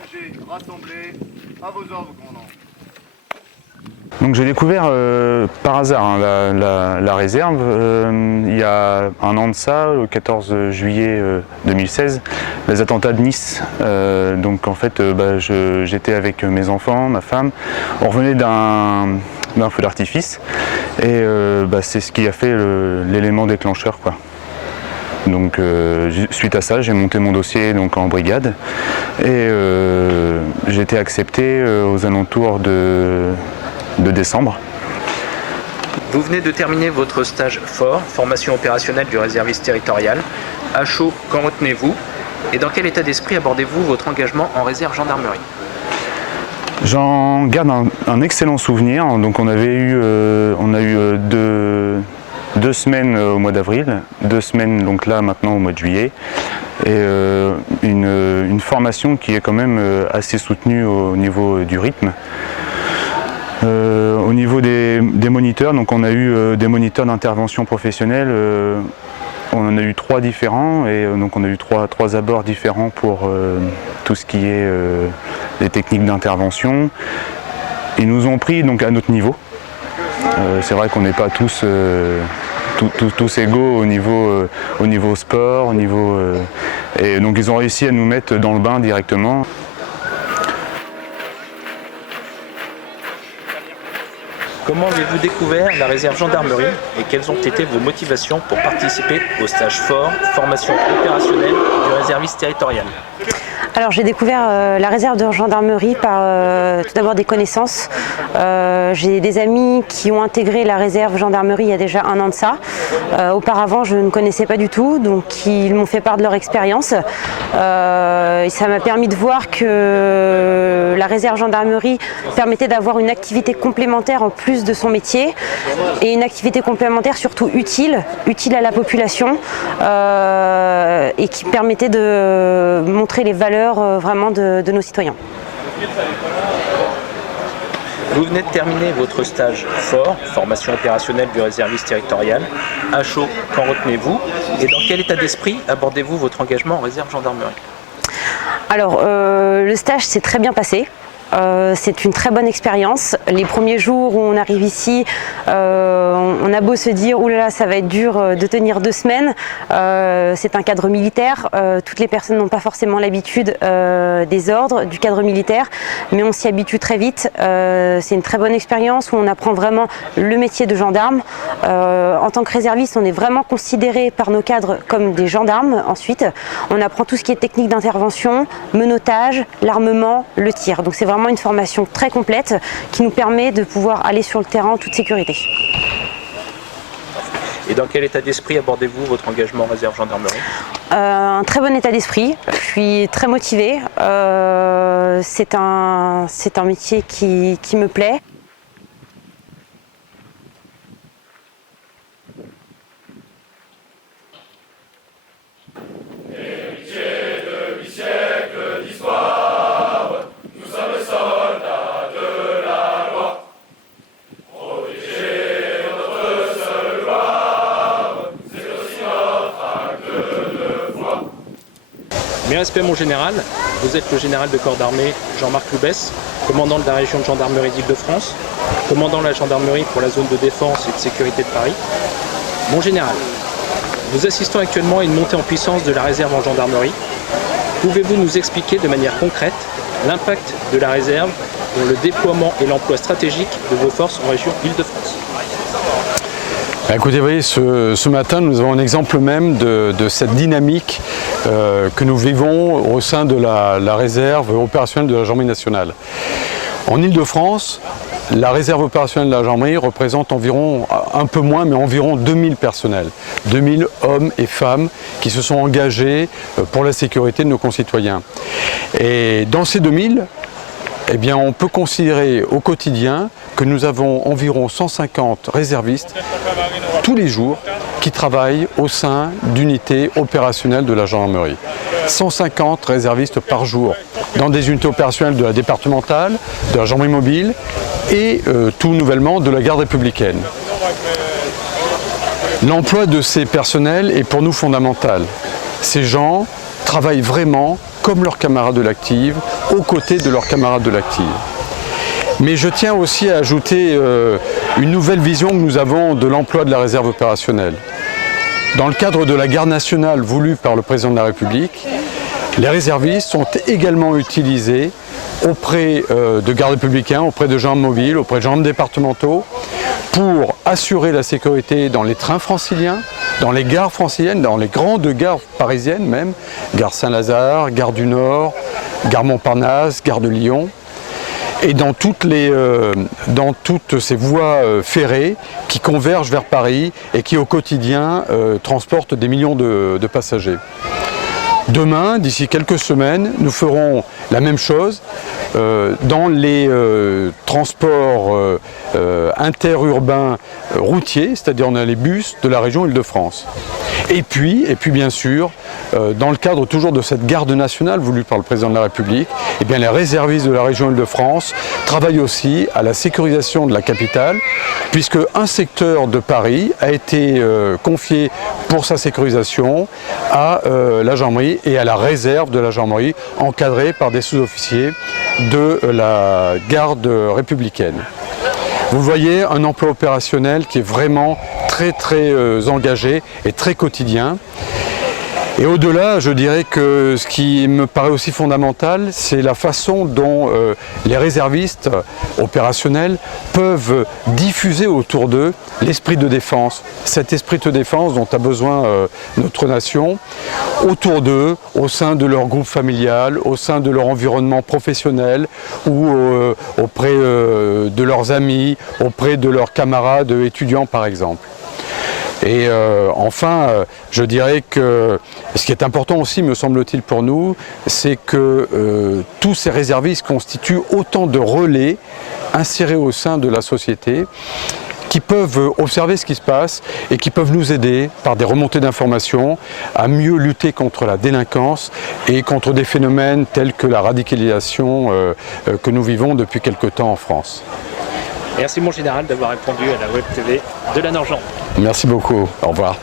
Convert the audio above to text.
OMG rassemblés, à vos ordres, commandant. Donc j'ai découvert par hasard la réserve il y a un an de ça, le 14 juillet 2016, les attentats de Nice. Donc en fait j'étais avec mes enfants, ma femme, on revenait d'un feu d'artifice et c'est ce qui a fait l'élément déclencheur, quoi. Donc suite à ça, j'ai monté mon dossier donc, en brigade et j'ai été accepté aux alentours de décembre. Vous venez de terminer votre stage FOR, formation opérationnelle du réserviste territorial. À chaud, qu'en retenez-vous? Et dans quel état d'esprit abordez-vous votre engagement en réserve gendarmerie? J'en garde un excellent souvenir. Donc on a eu 2 semaines au mois d'avril, 2 semaines donc là maintenant au mois de juillet, et une formation qui est quand même assez soutenue au niveau du rythme. Au niveau des moniteurs, donc on a eu des moniteurs d'intervention professionnelle, on en a eu 3 différents et donc on a eu trois abords différents pour tout ce qui est les techniques d'intervention. Ils nous ont pris donc à notre niveau. C'est vrai qu'on n'est pas tous égaux au niveau sport, et donc ils ont réussi à nous mettre dans le bain directement. Comment avez-vous découvert la réserve gendarmerie et quelles ont été vos motivations pour participer au stage FOR, formation opérationnelle du réserviste territorial? Alors j'ai découvert la réserve de gendarmerie par tout d'abord des connaissances. J'ai des amis qui ont intégré la réserve gendarmerie il y a déjà un an de ça. Auparavant je ne connaissais pas du tout, donc ils m'ont fait part de leur expérience. Et ça m'a permis de voir que la réserve gendarmerie permettait d'avoir une activité complémentaire en plus de son métier et une activité complémentaire surtout utile à la population et qui permettait de montrer les valeurs vraiment de nos citoyens. Vous venez de terminer votre stage FOR, formation opérationnelle du réserviste territorial. À chaud, qu'en retenez-vous? Et dans quel état d'esprit abordez-vous votre engagement en réserve gendarmerie? Alors, le stage s'est très bien passé. C'est une très bonne expérience. Les premiers jours où on arrive ici, on a beau se dire « oulala, ça va être dur de tenir 2 semaines », c'est un cadre militaire. Toutes les personnes n'ont pas forcément l'habitude des ordres, du cadre militaire, mais on s'y habitue très vite. C'est une très bonne expérience où on apprend vraiment le métier de gendarme. En tant que réserviste, on est vraiment considéré par nos cadres comme des gendarmes. Ensuite, on apprend tout ce qui est technique d'intervention, menottage, l'armement, le tir. Donc c'est vraiment une formation très complète qui nous permet de pouvoir aller sur le terrain en toute sécurité. Et dans quel état d'esprit abordez-vous votre engagement en réserve gendarmerie? Un très bon état d'esprit, je suis très motivée, c'est un métier qui me plaît. Mes respects, mon général. Vous êtes le général de corps d'armée Jean-Marc Loubès, commandant de la région de gendarmerie d'Île-de-France, commandant la gendarmerie pour la zone de défense et de sécurité de Paris. Mon général, nous assistons actuellement à une montée en puissance de la réserve en gendarmerie. Pouvez-vous nous expliquer de manière concrète l'impact de la réserve dans le déploiement et l'emploi stratégique de vos forces en région Île-de-France? Écoutez, vous voyez, ce matin, nous avons un exemple même de cette dynamique que nous vivons au sein de la réserve opérationnelle de la gendarmerie nationale. En Île-de-France, la réserve opérationnelle de la gendarmerie représente environ, un peu moins, mais environ 2000 personnels. 2000 hommes et femmes qui se sont engagés pour la sécurité de nos concitoyens. Et dans ces 2000, eh bien, on peut considérer au quotidien que nous avons environ 150 réservistes tous les jours qui travaillent au sein d'unités opérationnelles de la gendarmerie. 150 réservistes par jour dans des unités opérationnelles de la départementale, de la gendarmerie mobile et tout nouvellement de la garde républicaine. L'emploi de ces personnels est pour nous fondamental. Ces gens travaillent vraiment comme leurs camarades de l'active, aux côtés de leurs camarades de l'active. Mais je tiens aussi à ajouter une nouvelle vision que nous avons de l'emploi de la réserve opérationnelle. Dans le cadre de la garde nationale voulue par le président de la République, les réservistes sont également utilisés auprès de gardes républicains, auprès de gendarmes mobiles, auprès de gendarmes départementaux, pour assurer la sécurité dans les trains franciliens, dans les gares franciliennes, dans les grandes gares parisiennes même, gare Saint-Lazare, gare du Nord, gare Montparnasse, gare de Lyon, et dans toutes ces voies ferrées qui convergent vers Paris et qui au quotidien transportent des millions de passagers. Demain, d'ici quelques semaines, nous ferons la même chose dans les transports interurbains routiers, c'est-à-dire on a les bus de la région Île-de-France. Et puis bien sûr, dans le cadre toujours de cette garde nationale voulue par le président de la République, eh bien, les réservistes de la région Île-de-France travaillent aussi à la sécurisation de la capitale, puisque un secteur de Paris a été confié pour sa sécurisation à la gendarmerie et à la réserve de la gendarmerie, encadrée par des sous-officiers de la garde républicaine. Vous voyez un emploi opérationnel qui est vraiment très engagé et très quotidien. Et au-delà, je dirais que ce qui me paraît aussi fondamental, c'est la façon dont les réservistes opérationnels peuvent diffuser autour d'eux l'esprit de défense, cet esprit de défense dont a besoin notre nation, autour d'eux, au sein de leur groupe familial, au sein de leur environnement professionnel ou auprès de leurs amis, auprès de leurs camarades étudiants par exemple. Et enfin, je dirais que ce qui est important aussi, me semble-t-il pour nous, c'est que tous ces réservistes constituent autant de relais insérés au sein de la société qui peuvent observer ce qui se passe et qui peuvent nous aider par des remontées d'informations à mieux lutter contre la délinquance et contre des phénomènes tels que la radicalisation que nous vivons depuis quelque temps en France. Merci mon général d'avoir répondu à la Web TV de la Nord-Jean. Merci beaucoup, au revoir.